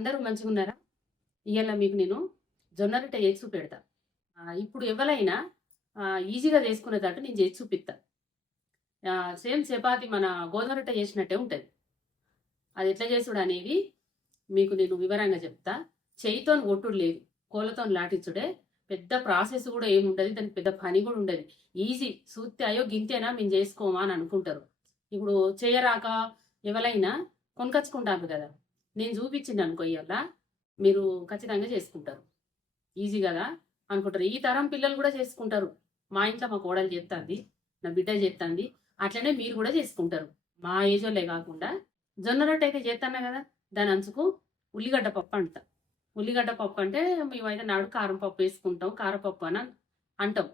అందరూ మంచిగున్నారా? ఇయ్యాల మీకు నేను జొన్న రొట్టె చేసి చూపెడతా. ఇప్పుడు ఎవరైనా ఈజీగా చేసుకునేటట్టు నేను చేసి చూపిత్తా. సేమ్ చపాతీ మన గోధుమ రొట్టె చేసినట్టే ఉంటది. అది ఎట్లా చేసుడు అనేది మీకు నేను వివరంగా చెప్తా. చెయ్యితోని కొట్టుడు లేదు. కోళ్ళతోని లాటించుడే. పెద్ద ప్రాసెస్ కూడా ఏముండదు. దానికి పెద్ద పని కూడా ఉండదు. ఈజీ. సూత్తే అయ్యో గింతేనా మేము చేసుకోమా అని అనుకుంటారు. ఇప్పుడు చేయరాక ఎవరైనా కొనుకొచ్చుకుంటారు కదా! నేను చూపించింది అనుకో ఇయ్యాల మీరు ఖచ్చితంగా చేసుకుంటారు. ఈజీ కదా అనుకుంటారు. ఈ తరం పిల్లలు కూడా చేసుకుంటారు. మా ఇంట్లో మా కోడలు చేస్తుంది, నా బిడ్డ చేస్తుంది. అట్లనే మీరు కూడా చేసుకుంటారు. మా ఏజ్ వాళ్ళే కాకుండా జొన్న రొట్టె అయితే చేస్తాను కదా, దాని అంచుకు ఉల్లిగడ్డ పప్పు అంటా. ఉల్లిగడ్డ పప్పు అంటే మేమైతే నాడు కారం పప్పు వేసుకుంటాం. కారపప్పు అని అంటాం.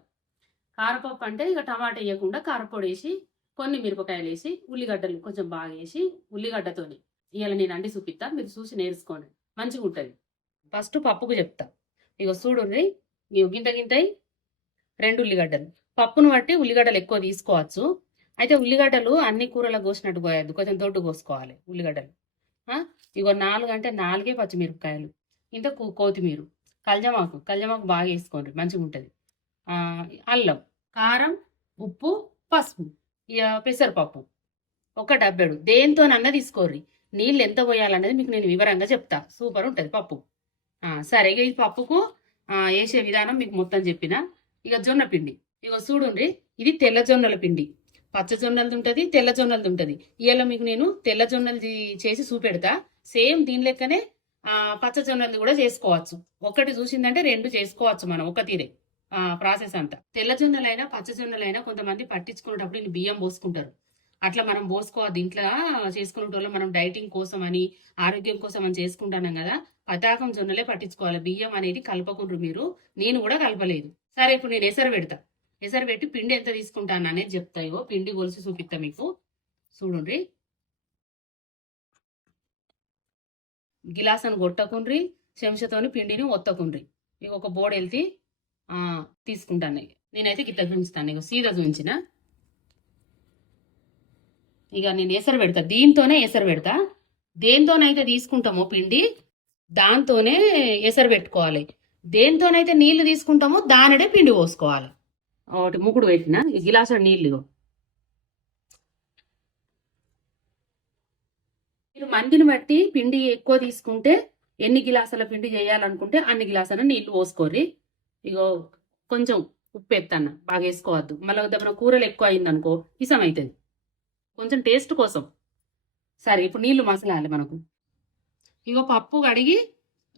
కారపప్పు అంటే ఇక టమాటా వేయకుండా కారపొడి వేసి కొన్ని మిరపకాయలు వేసి ఉల్లిగడ్డలు కొంచెం బాగా వేసి ఉల్లిగడ్డతోని ఇవాళ నేను అండి చూపిస్తా. మీరు చూసి నేర్చుకోండి, మంచిగా ఉంటుంది. ఫస్ట్ పప్పుకు చెప్తా. ఇక చూడండి, ఇక గింత గింతయి 2 ఉల్లిగడ్డలు. పప్పును బట్టి ఉల్లిగడ్డలు ఎక్కువ తీసుకోవచ్చు. అయితే ఉల్లిగడ్డలు అన్ని కూరలకు కోసినట్టు కోయద్దు, కొంచెం దొడ్డు కోసుకోవాలి ఉల్లిగడ్డలు. ఇగో 4 అంటే 4 పచ్చిమిరపకాయలు, ఇంత కొత్తిమీర, కల్జమాకు బాగా వేసుకోండి, మంచిగా ఉంటుంది. అల్లం, కారం, ఉప్పు, పసుపు, ఇక పెసరపప్పు ఒక డబ్బెడు. దేంతోనన్నా తీసుకోర్రి. నీళ్ళు ఎంత పోయాలనేది మీకు నేను వివరంగా చెప్తా. సూపర్ ఉంటుంది పప్పు. సరే, ఇక ఈ పప్పుకు వేసే విధానం మీకు మొత్తం చెప్పిన. ఇక జొన్న పిండి, ఇక చూడుండ్రి, ఇది తెల్ల జొన్నల పిండి. పచ్చ జొన్నలది ఉంటుంది, తెల్ల జొన్నలది ఉంటుంది. ఇవాళ మీకు నేను తెల్ల జొన్నలది చేసి చూపెడతా. సేమ్ దీని లెక్కనే పచ్చ జొన్నలది కూడా చేసుకోవచ్చు. ఒకటి చూసిందంటే 2 చేసుకోవచ్చు మనం ఒక తీరే. ప్రాసెస్ అంతా తెల్ల జొన్నలైనా పచ్చ జొన్నలైనా కొంతమంది పట్టించుకునేటప్పుడు ఇన్ని బియ్యం పోసుకుంటారు. అట్లా మనం పోసుకోవద్దు. ఇంట్లో చేసుకునేటోళ్ళు మనం డైటింగ్ కోసం అని, ఆరోగ్యం కోసం అని చేసుకుంటున్నాం కదా, పతాకం జొన్నలే పట్టించుకోవాలి. బియ్యం అనేది కలపకుండ్రు మీరు. నేను కూడా కలపలేదు. సరే, ఇప్పుడు నేను ఎసరు పెడతా. ఎసరు పెట్టి పిండి ఎంత తీసుకుంటాను అనేది చెప్తాయో. పిండి కొలిసి చూపిస్తా మీకు. చూడండి, గిలాసను కొట్టకుండ్రి, చెంచతోని పిండిని ఒత్తకుండ్రి. ఇక ఒక బోర్డు వెళ్తే తీసుకుంటాను. నేనైతే గిట్ల చూపిస్తాను. ఇక సీదా చూపించిన. ఇక నేను ఎసరు పెడతా. దీంతోనే ఎసరు పెడతా. దేంతోనైతే తీసుకుంటామో పిండి దాంతోనే ఎసరు పెట్టుకోవాలి. దేంతోనైతే నీళ్లు తీసుకుంటామో దానిడే పిండి పోసుకోవాలి. ఒకటి ముకుడు పెట్టిన, ఈ గిలాసుల నీళ్లు. మీరు మందిని బట్టి పిండి ఎక్కువ తీసుకుంటే ఎన్ని గిలాసుల పిండి చేయాలనుకుంటే అన్ని గిలాసుల నీళ్లు పోసుకోర్రి. ఇగో కొంచెం ఉప్పు ఎత్తన్న, బాగా వేసుకోవద్దు. మళ్ళీ దగ్గర కూరలు ఎక్కువ అయిందనుకో ఇసం అవుతుంది. కొంచెం టేస్ట్ కోసం. సరే, ఇప్పుడు నీళ్లు మసలాలి మనకు. ఇగో పప్పు కడిగి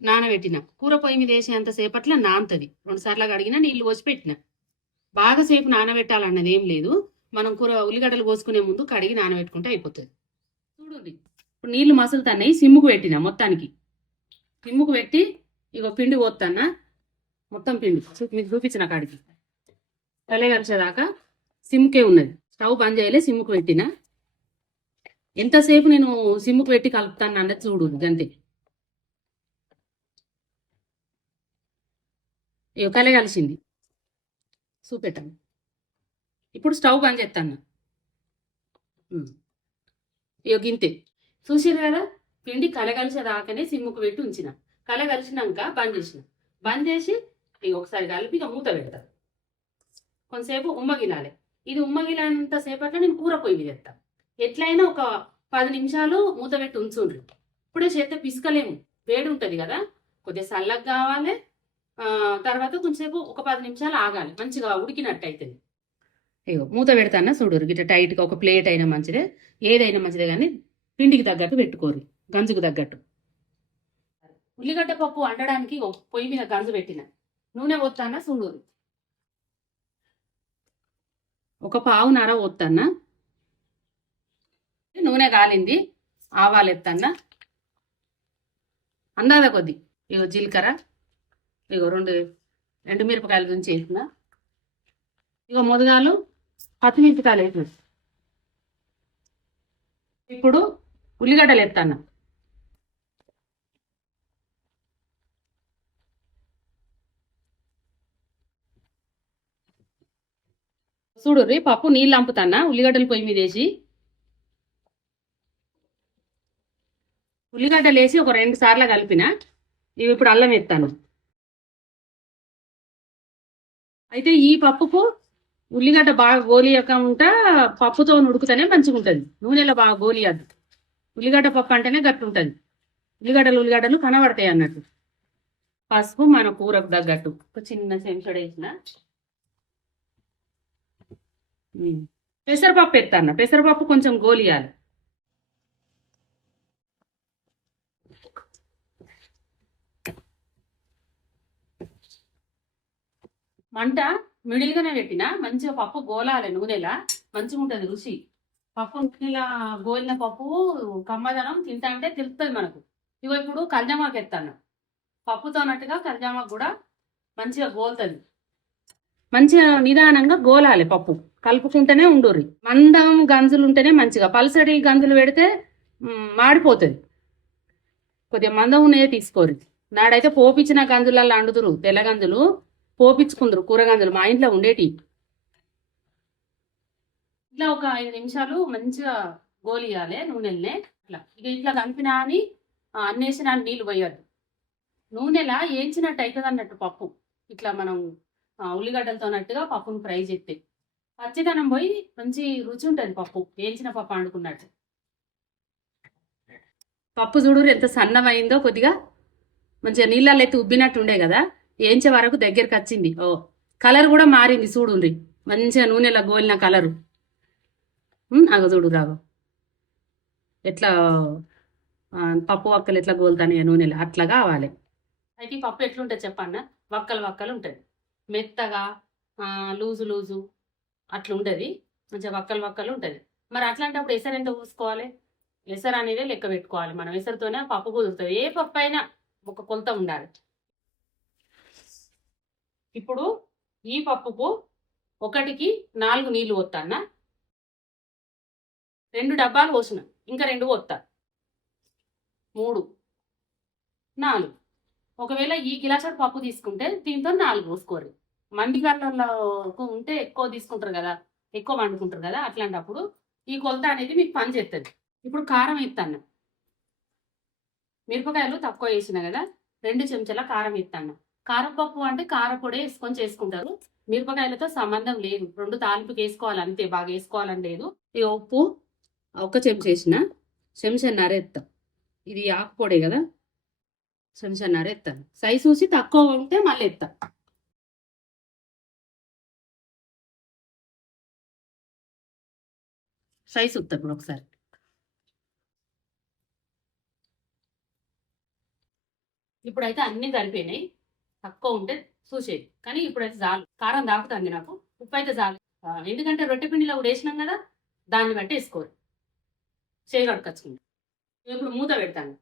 నానబెట్టిన. కూర పొయ్యి మీద వేసేంత సేపట్ల నానుతుంది. 2 సార్లు కడిగినా నీళ్లు పోసి పెట్టిన. బాగా సేపు నానబెట్టాలన్నది ఏం లేదు. మనం కూర ఉల్లిగడ్డలు కోసుకునే ముందు కడిగి నానబెట్టుకుంటే అయిపోతుంది. చూడండి, ఇప్పుడు నీళ్లు మసులుతున్నాయి. సిమ్ముకు పెట్టిన. మొత్తానికి సిమ్ముకు పెట్టి ఇగో పిండి పోతాన్నా. మొత్తం పిండి మీకు చూపించిన కాడికి తలే కలిసేదాకా సిమ్కే ఉన్నది. స్టవ్ బంద్ చేయలే, సిమ్ముకు పెట్టిన. ఎంతసేపు నేను సిమ్ముకు పెట్టి కలుపుతాను అన్నది చూడు. అంతే. ఇక కలే కలిసింది. చూపెట్టాను. ఇప్పుడు స్టవ్ బంద్ చేస్తాను. ఇక గింతే. చూసారు కదా, పిండి కలగలిసేదాకానే సిమ్ముకు పెట్టి ఉంచిన. కలగలిసినాక బంద్ చేసిన. బంద్ చేసి ఇక ఒకసారి కలిపి ఇక మూత పెడతా. కొంతసేపు ఉమ్మగిలాలి. ఇది ఉమ్మగిలానంత సేపట్లో నేను కూర పొయ్యి మీద ఎత్తా. ఎట్లయినా ఒక 10 నిమిషాలు మూత పెట్టి ఉంచుండ్రి. ఇప్పుడే చేస్తే పిసుకలేము, వేడి ఉంటుంది కదా. కొద్దిగా చల్లగా కావాలి. తర్వాత కొంచెంసేపు ఒక 10 నిమిషాలు ఆగాలి, మంచిగా ఉడికినట్టు అవుతుంది. ఇగో మూత పెడతానా చూడరు. గిట్ట టైట్గా ఒక ప్లేట్ అయినా మంచిదే, ఏదైనా మంచిదే, కానీ పిండికి తగ్గట్టు పెట్టుకోరు, గంజుకు తగ్గట్టు. ఉల్లిగడ్డ పప్పు వండడానికి పొయ్యి మీద గంజు పెట్టిన. నూనె పోతానా చూడరు. ఒక పావున్నర పోతానా. నూనె కాలింది. ఆవాలు ఎత్తన్నా అందాద కొద్ది. ఇగో జీలకర్ర, ఇగో 2 మిరపకాయలు దుంచి వేసిన. ఇగో మొదగాలు పచ్చిమిరపకాయలు వేసిన. ఇప్పుడు ఉల్లిగడ్డలు ఎత్తన్నా. చూడుర్రి, పప్పు నీళ్ళు అంపుతాన్నా ఉల్లిగడ్డలు పొయ్యి మీద వేసి. ఉల్లిగడ్డలు వేసి ఒక 2 సార్లు కలిపిన. ఇవి ఇప్పుడు అల్లం ఎత్తాను. అయితే ఈ పప్పుకు ఉల్లిగడ్డ బాగా గోలియకుండా పప్పుతో ఉడుకుతేనే మంచిగా ఉంటుంది. నూనెలో బాగా గోలియద్దు. ఉల్లిగడ్డ పప్పు అంటేనే గట్టి ఉంటుంది. ఉల్లిగడ్డలు కనబడతాయి అన్నట్టు. పసుపు మన కూరకు తగ్గట్టు ఒక చిన్న చెంచడు వేసిన. పెసరపప్పు ఎత్తాను. పెసరపప్పు కొంచెం గోలియాలి. మంట మిడిల్గానే పెట్టిన. మంచిగా పప్పు గోలాలి నూనెలా, మంచిగా ఉంటుంది రుచి. పప్పు నూనెలా గోలిన పప్పు కమ్మదనం తింటా అంటే తెలుస్తుంది మనకు. ఇగో ఇప్పుడు కల్జామాకు ఎత్తాను. పప్పుతో అన్నట్టుగా కల్జామాకు కూడా మంచిగా గోలుతుంది. మంచిగా నిదానంగా గోలాలి పప్పు, కలుపుకుంటూనే ఉండుర్రి. మందం గంజులు ఉంటేనే మంచిగా. పలసడి గంజులు పెడితే మాడిపోతుంది. కొద్దిగా మందం ఉన్నాయే తీసుకోరు. నాడైతే పోపిచ్చిన గంజులలో అండుదురు, తెల్ల గంజులు పోపించుకుందరు, కూరగంజులు మా ఇంట్లో ఉండేటి. ఇట్లా ఒక 5 నిమిషాలు మంచిగా గోలియాలి నూనెల్నే. ఇట్లా కలిపినా అని అన్నేసిన నీళ్ళు పోయద్దు. నూనెలా ఏంచినట్టు అవుతుంది అన్నట్టు పప్పు. ఇట్లా మనం ఉల్లిగడ్డలతో అన్నట్టుగా పప్పును ఫ్రై చేస్తే పచ్చిదనం పోయి మంచి రుచి ఉంటుంది పప్పు. వేయించిన పప్పు వండుకున్నట్టు. పప్పు చూడు ఎంత సన్నమైందో. కొద్దిగా మంచిగా నీళ్ళల్లో ఎత్తి ఉబ్బినట్టు ఉండే కదా, వేయించే వరకు దగ్గరికి వచ్చింది. ఓ కలర్ కూడా మారింది చూడుండ్రి. మంచిగా నూనెలో గోలిన కలరు. అగ చూడు రాగు ఎట్లా పప్పు వక్కలు ఎట్లా గోలుతానే నూనెలో అట్లా కావాలి. అయితే ఈ పప్పు ఎట్లుంటుంది చెప్పన్న, వక్కలు ఉంటుంది. మెత్తగా లూజు అట్లా ఉంటుంది. మంచిగా వక్కలు ఉంటుంది. మరి అట్లాంటప్పుడు ఎసరు ఎంత పూసుకోవాలి? ఎసరు అనేది లెక్క పెట్టుకోవాలి. మనం ఎసరుతోనే పప్పు కుదురుతుంది. ఏ పప్పు అయినా ఒక కొలత ఉండాలి. ఇప్పుడు ఈ పప్పుకు 1కి 4 నీళ్లు పోతాన్న. 2 డబ్బాలు పోసిన, ఇంకా 2 పోతా. 3, 4. ఒకవేళ ఈ గిలాసడు పప్పు తీసుకుంటే దీంతో 4 పోసుకోరు. మండిగల్లలో ఉంటే ఎక్కువ తీసుకుంటారు కదా, ఎక్కువ వండుకుంటారు కదా, అట్లాంటప్పుడు ఈ కొలత అనేది మీకు పని చేస్తుంది. ఇప్పుడు కారం ఎత్తాను. మిరపకాయలు తక్కువ వేసిన కదా, 2 చెంచాల కారం ఎత్తాను. కారపప్పు అంటే కారపొడి వేసుకొని చేసుకుంటారు. మిరపకాయలతో సంబంధం లేదు. 2 తాలింపుకి వేసుకోవాలి అంతే, బాగా వేసుకోవాలని లేదు. ఈ ఉప్పు 1 చెంచా వేసిన, చెంచాన్నర ఎత్తా. ఇది ఆకుపొడి కదా, చెంచాన్నర ఎత్తాను. సైజు చూసి తక్కువ ఉంటే మళ్ళీ ఎత్తా. సైజు ఉత్తా ఇప్పుడు ఒకసారి. ఇప్పుడైతే అన్ని సరిపోయినాయి. తక్కువ ఉంటే చూసేది, కానీ ఇప్పుడైతే చాలు. కారం దాకుతుంది నాకు, ఉప్పు అయితే చాలు. ఎందుకంటే రొట్టె పిండిలో కూడా వేసినాం కదా, దాన్ని బట్టి వేసుకోరు. చేయి కడుకొచ్చుకుంటా. ఇప్పుడు మూత పెడతాను.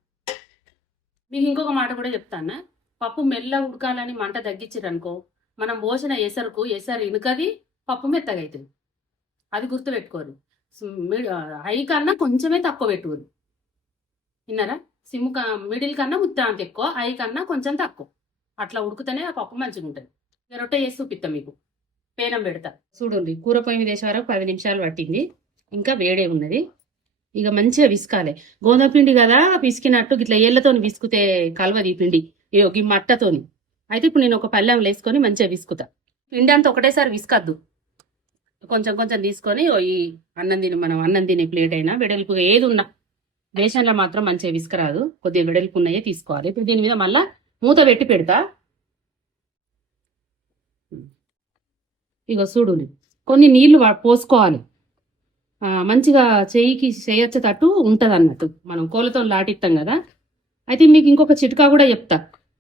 మీకు ఇంకొక మాట కూడా చెప్తాను. పప్పు మెల్ల ఉడకాలని మంట తగ్గించారనుకో, మనం పోసిన ఎసరు ఇనుకది, పప్పు మెత్తగా అవుతుంది. అది గుర్తుపెట్టుకోరు. హై కన్నా కొంచెమే తక్కువ పెట్టుకోరు. విన్నారా? సిమ్ మిడిల్ కన్నా ముత్త అంత ఎక్కువ, హై కన్నా కొంచెం తక్కువ. అట్లా ఉడికితేనే ఆ పప్పు మంచిగా ఉంటుంది. రొట్టె చేసి చూపిస్తా మీకు. పేనం పెడతా చూడండి. కూర పొయ్యి మీద వేసే వరకు 10 నిమిషాలు పట్టింది. ఇంకా వేడే ఉన్నది. ఇక మంచిగా విసుకాలి. గోధుమ పిండి కదా, పిసికినట్టు ఇట్లా ఏళ్ళతో విసుకుతే కలవది ఈ పిండి, ఈ మట్టతోని. అయితే ఇప్పుడు నేను ఒక పళ్ళెం వేసుకొని మంచిగా విసుకుతా. పిండి అంతా ఒకటేసారి విసుకద్దు, కొంచెం కొంచెం తీసుకొని ఈ మనం అన్నం తినే ప్లేట్ అయినా వెడల్పుగా ఏది ఉన్నా, బేసన్లో మాత్రం మంచిగా విసుకరాదు, కొద్దిగా వెడల్పు ఉన్నాయే తీసుకోవాలి. ఇప్పుడు దీని మీద మళ్ళా మూత పెట్టి పెడతా. ఇగో చూడు, కొన్ని నీళ్లు పోసుకోవాలి. మంచిగా చెయ్యికి చేయొచ్చేటట్టు ఉంటుంది అన్నట్టు. మనం కోలతో లాటిస్తాం కదా. అయితే మీకు ఇంకొక చిట్కా కూడా చెప్తా.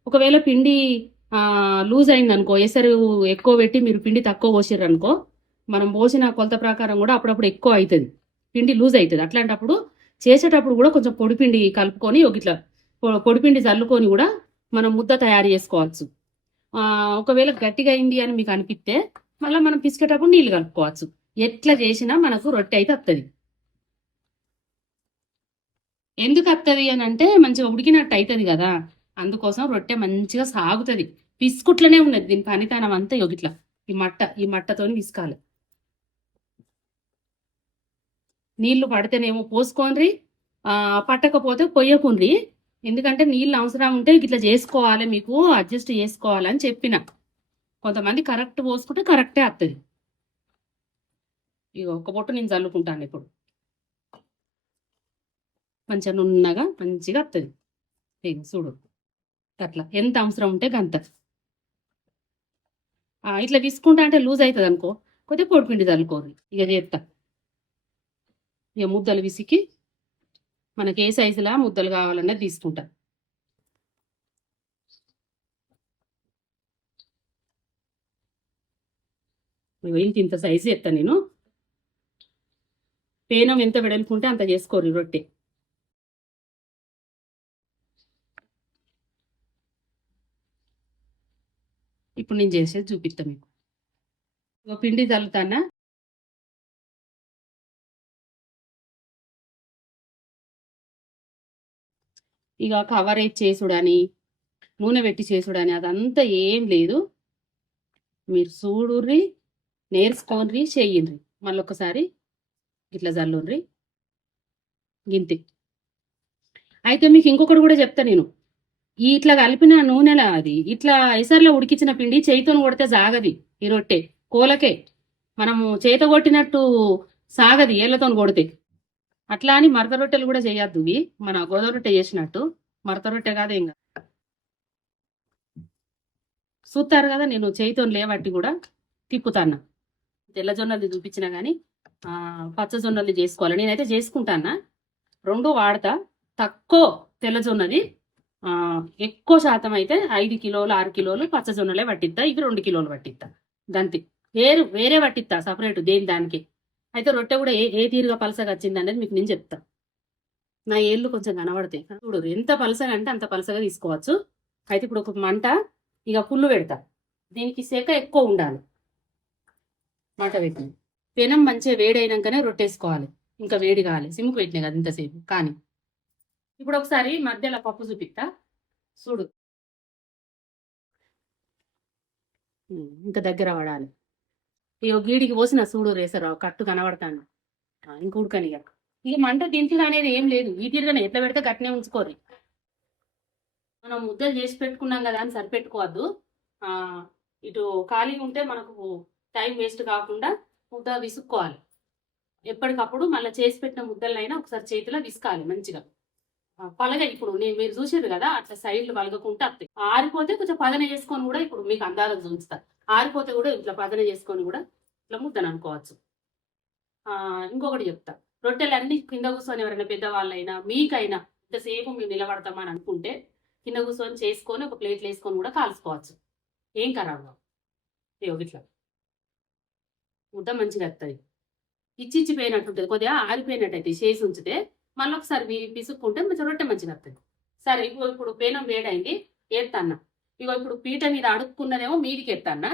ఒకవేళ పిండి లూజ్ అయింది అనుకో, ఎసరు ఎక్కువ పెట్టి మీరు పిండి తక్కువ పోసిర్రు అనుకో, మనం పోసిన కొలత ప్రకారం కూడా అప్పుడప్పుడు ఎక్కువ అవుతుంది, పిండి లూజ్ అవుతుంది. అట్లాంటప్పుడు చేసేటప్పుడు కూడా కొంచెం పొడిపిండి కలుపుకొని ఇట్లా పొడిపిండి చల్లుకొని కూడా మనం ముద్ద తయారు చేసుకోవచ్చు. ఒకవేళ గట్టిగా అయింది అని మీకు అనిపిస్తే మళ్ళీ మనం పిసికేటప్పుడు నీళ్ళు కలుపుకోవచ్చు. ఎట్లా చేసినా మనకు రొట్టె అయితే వస్తుంది. ఎందుకు వస్తుంది అని అంటే మంచిగా ఉడికినట్టు అవుతుంది కదా, అందుకోసం రొట్టె మంచిగా సాగుతుంది. పిసుకుట్లనే ఉన్నది దీని పనితనం అంతా. ఇట్లా ఈ మట్టతోని పిసుకాలి. నీళ్లు పడితేనేమో పోసుకోండి, పట్టకపోతే పొయ్యకుండ్రి, ఎందుకంటే నీళ్ళు అవసరం ఉంటే ఇట్లా చేసుకోవాలి, మీకు అడ్జస్ట్ చేసుకోవాలని చెప్పిన. కొంతమంది కరెక్ట్ పోసుకుంటే కరెక్టే వస్తుంది. ఇక ఒక్క పొట్టు నేను చల్లుకుంటాను ఇప్పుడు, మంచిగా నున్నగా మంచిగా వస్తుంది. ఇక చూడు అట్లా ఎంత అవసరం ఉంటే గంత. ఇట్లా విసుకుంటా అంటే లూజ్ అవుతుంది అనుకో, కొద్దిగా పొడిపిండి చల్లుకోరు. ఇక చేస్తా, ఇక ముద్దలు విసికి మనకి ఏ సైజులా ముద్దలు కావాలన్నది తీసుకుంటా. ఇంత సైజు చేస్తా నేను. పేనం ఎంత వెడల్పుంటే అంత చేసుకోరు రొట్టె. ఇప్పుడు నేను చేసేది చూపిస్తా మీకు. పిండి చల్లుతానా, ఇక కవర్ వేసి చేసుడని, నూనె పెట్టి చేసుడని అదంతా ఏం లేదు. మీరు చూడుర్రి, నేర్చుకోండి, చెయ్యండి. మళ్ళీ ఒకసారి ఇట్లా చల్లుర్రి, గింతి. అయితే మీకు ఇంకొకటి కూడా చెప్తా నేను. ఇట్లా కలిపిన నూనెల అది ఇట్లా ఎసర్లో ఉడికించిన పిండి చేతితో కొడితే సాగది ఈ రొట్టె, కోలకే. మనము చేత కొట్టినట్టు సాగది ఏళ్ళతో కొడితే. అట్లా అని మడత రొట్టెలు కూడా చేయొద్దు. ఇవి మన గోధుమ రొట్టె చేసినట్టు మడత రొట్టె కాదు. ఇంకా చూస్తారు కదా, నేను చేతితో లేవట్టి కూడా తిప్పుతాను. తెల్ల జొన్నలు చూపించినా కానీ పచ్చ జొన్నలు చేసుకోవాలి. నేనైతే చేసుకుంటానా, రెండు వాడతా. తక్కువ తెల్ల జొన్నది, ఎక్కువ శాతం అయితే 5 కిలోలు 6 కిలోలు పచ్చ జొన్నలే పట్టిస్తా. ఇవి 2 కిలోలు పట్టిస్తా. గంతి వేరే పట్టిస్తా సపరేట్ దేని దానికి. అయితే రొట్టె కూడా ఏ తీరుగా పలసగా వచ్చింది అనేది మీకు నేను చెప్తా. నా ఏళ్ళు కొంచెం కనబడతాయి చూడు, ఎంత పలసగా అంటే అంత పలసగా తీసుకోవచ్చు. అయితే ఇప్పుడు ఒక మంట ఇక పుల్లు పెడతా. దీనికి సేక ఎక్కువ ఉండాలి. మంట పెట్టింది పెనం మంచిగా వేడైనాకనే రొట్టేసుకోవాలి. ఇంకా వేడి కావాలి, సిమ్కు పెట్టినాయి కదా ఇంతసేపు. కానీ ఇప్పుడు ఒకసారి మధ్యలో పప్పు చూపిస్తా చూడు, ఇంకా దగ్గర పడాలి. ఇక గీడికి పోసిన చూడు రేసరావు కట్టు కనబడతాను. ఇంక ఉడకనిగా ఇక మంట దించుడు అనేది ఏం లేదు. ఈ తీరుగానే ఎట్లా పెడితే గట్టినే ఉంచుకోరు. మనం ముద్దలు చేసి పెట్టుకున్నాం కదా అని సరిపెట్టుకోవద్దు. ఇటు ఖాళీగా ఉంటే మనకు టైం వేస్ట్ కాకుండా ముద్ద విసుక్కోవాలి. ఎప్పటికప్పుడు మళ్ళీ చేసి పెట్టిన ముద్దలైనా ఒకసారి చేతిలో విసుకాలి మంచిగా. పలగ ఇప్పుడు మీరు చూసారు కదా, అట్లా సైడ్లు పలగకుంటే వస్తాయి. ఆరిపోతే కొంచెం పదన చేసుకొని కూడా ఇప్పుడు మీకు అందాలకు చూపిస్తా. ఆరిపోతే కూడా ఇట్లా పదన చేసుకొని కూడా ఇట్లా ముద్దను అనుకోవచ్చు. ఇంకొకటి చెప్తా, రొట్టెలు అన్ని కింద కూర్చొని ఎవరైనా పెద్దవాళ్ళైనా మీకైనా ఇంతసేపు మేము నిలబడతామని అనుకుంటే కింద కూర్చొని చేసుకొని ఒక ప్లేట్లు వేసుకొని కూడా కాల్చుకోవచ్చు. ఏం ఖరాబ్ ఇట్లా ముద్ద మంచిగా వస్తుంది. ఇచ్చిపోయినట్టు ఉంటుంది, కొద్దిగా ఆరిపోయినట్టయితే చేసి ఉంచితే మళ్ళీ ఒకసారి పిసుక్కుంటే మంచిగా రొట్టె మంచిగా వస్తుంది. సరే ఇప్పుడు పేనం వేడైంది, ఏడతాన్న. ఇగో ఇప్పుడు పీట మీద అడుక్కున్నదేమో మీదికి ఎత్తాన్న.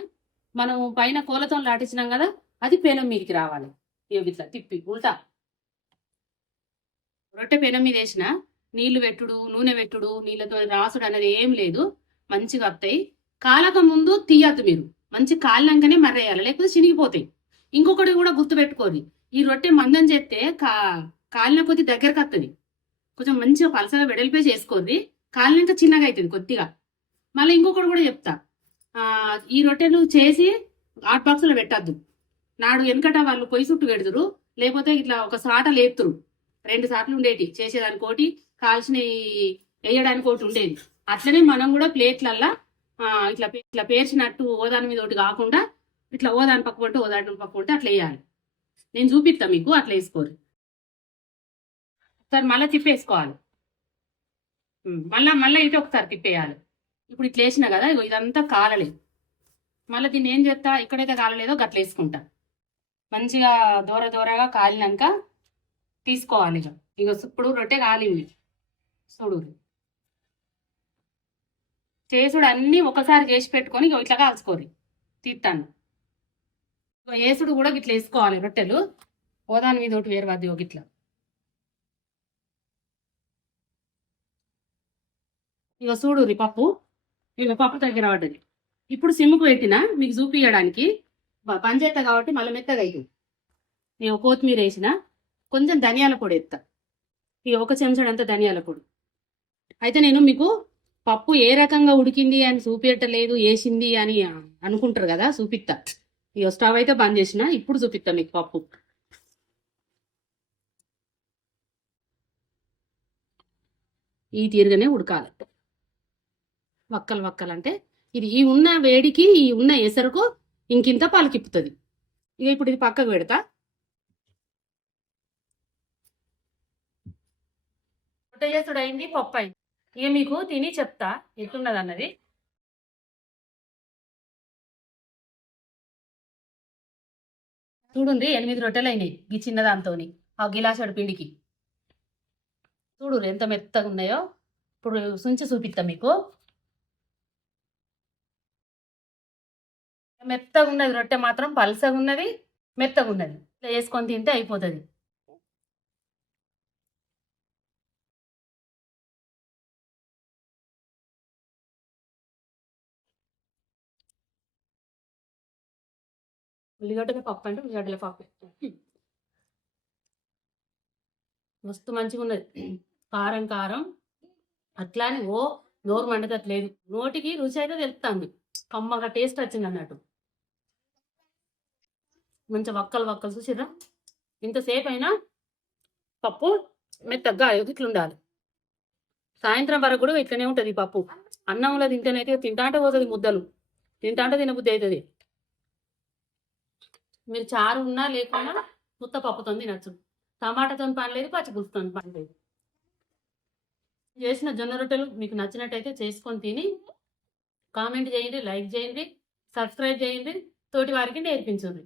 మనం పైన కోలతో లాటించినాం కదా, అది పేనం మీదికి రావాలి. ఇట్లా తిప్పి ఉల్టా రొట్టె పేనం మీద వేసిన నీళ్లు పెట్టుడు, నూనె పెట్టుడు, నీళ్ళతో రాసుడు అనేది ఏం లేదు. మంచిగా వస్తాయి. కాలక ముందు తీయద్దు మీరు, మంచి కాలినాకనే మర్రేయాలి, లేకపోతే చినిగిపోతాయి. ఇంకొకటి కూడా గుర్తు పెట్టుకోండి, ఈ రొట్టె మందం చేస్తే కాలిన కొద్ది దగ్గరకు వస్తుంది. కొంచెం మంచిగా పలసగా వెడల్పే చేసుకోండి, కాలినాక చిన్నగా అవుతుంది కొద్దిగా. మళ్ళీ ఇంకొకటి కూడా చెప్తా, ఈ రొట్టెలు చేసి హాట్ బాక్స్లో పెట్టద్దు. నాడు వెనకట వాళ్ళు పొయ్యి చుట్టూ పెడుతురు, లేకపోతే ఇట్లా ఒక సాట లేపుతురు. 2 సాట్లు ఉండేటి, చేసేదానికి ఒకటి, కాల్చిన వేయడానికి ఒకటి ఉండేది. అట్లనే మనం కూడా ప్లేట్లల్లా ఇట్లా ఇట్లా పేర్చినట్టు ఓదాని మీద ఒకటి కాకుండా ఇట్లా ఓదాని పక్క ఉంటే ఓదాని పక్క ఉంటే అట్లా వేయాలి. నేను చూపిస్తా మీకు, అట్లా వేసుకోరు. ఒకసారి మళ్ళీ తిప్పేసుకోవాలి, మళ్ళీ ఇటు ఒకసారి తిప్పేయాలి. ఇప్పుడు ఇట్లా వేసిన కదా, ఇదంతా కాలలేదు. మళ్ళీ దీన్ని ఏం చేస్తా, ఎక్కడైతే కాలలేదో గట్ల వేసుకుంటా. మంచిగా దూరగా కాలినాక తీసుకోవాలి. ఇక ఇప్పుడు రొట్టె కాలింది చూడు. చేసుడు అన్నీ ఒకసారి చేసి పెట్టుకొని ఇట్లా కాల్చుకోరు. తీస్తాను వేసుడు కూడా ఇట్లా వేసుకోవాలి. రొట్టెలు ఓదాని మీద ఒకటి వేరు వద్దు, ఇట్లా ఇక చూడు పప్పు. ఇక పప్పు దగ్గర పడ్డది. ఇప్పుడు సిమ్ముకు పెట్టినా మీకు చూపించడానికి పంచేత కాబట్టి మళ్ళీ మెత్తగా అయింది. నేను కొత్తిమీర వేసిన, కొంచెం ధనియాల పొడి ఎత్తా. ఈ ఒక చెంచాడంత ధనియాల పొడి. అయితే నేను మీకు పప్పు ఏ రకంగా ఉడికింది అని చూపించట్లేదు, వేసింది అని అనుకుంటారు కదా, చూపిస్తా. ఇక స్టవ్ అయితే బంద్ చేసిన, ఇప్పుడు చూపిస్తా మీకు పప్పు. ఈ తీరుగానే ఉడకాలి, వక్కలు వక్కలు అంటే ఇది ఈ ఉన్న వేడికి ఈ ఉన్న ఎసరుకు ఇంకింత పాలకిప్పుతుంది. ఇక ఇప్పుడు ఇది పక్కకు పెడతా. రొట్టె చేసుడు అయింది, పప్పు అయింది. ఇక మీకు తిని చెప్తా ఎట్లున్నది అన్నది. చూడుండ్రి 8 రొట్టెలు అయినాయి ఈ చిన్న దాంతోని, ఆ గిలాసడు పిండికి. చూడు ఎంత మెత్తగా ఉన్నాయో. ఇప్పుడు సుంచి చూపిస్తా మీకు. మెత్తగా ఉన్నది రొట్టె మాత్రం, పల్సగా ఉన్నది, మెత్తగా ఉన్నది. ఇట్లా వేసుకొని తింటే అయిపోతుంది. ఉల్లిగడ్డల పప్పు అంటే ఉల్లిగడ్డల పప్పు మస్తు మంచిగా ఉన్నది. కారం కారం అట్లానే ఓ నోరు మండతట్లేదు, నోటికి రుచి అయితే తెలుస్తుంది, కమ్మగా టేస్ట్ వచ్చింది అన్నట్టు. మంచిగా వక్కలు వక్కలు చూసిరా, ఇంతసేపు అయినా పప్పు మెత్తగా ఇట్లా ఉండాలి. సాయంత్రం వరకు కూడా ఇట్లనే ఉంటుంది ఈ పప్పు. అన్నంలో తింటేనైతే తింటాంటే పోతుంది, ముద్దలు తింటాంటే తినబుద్ధి అవుతుంది. మీరు చారు ఉన్నా లేకున్నా ముత్త పప్పుతో తినచ్చు. టమాటాతో పని లేదు, పచ్చిపులుసుతో పని లేదు. చేసిన జొన్న రొట్టెలు మీకు నచ్చినట్టయితే చేసుకొని తిని కామెంట్ చేయండి, లైక్ చేయండి, సబ్స్క్రైబ్ చేయండి, తోటి వారికి నేర్పించండి.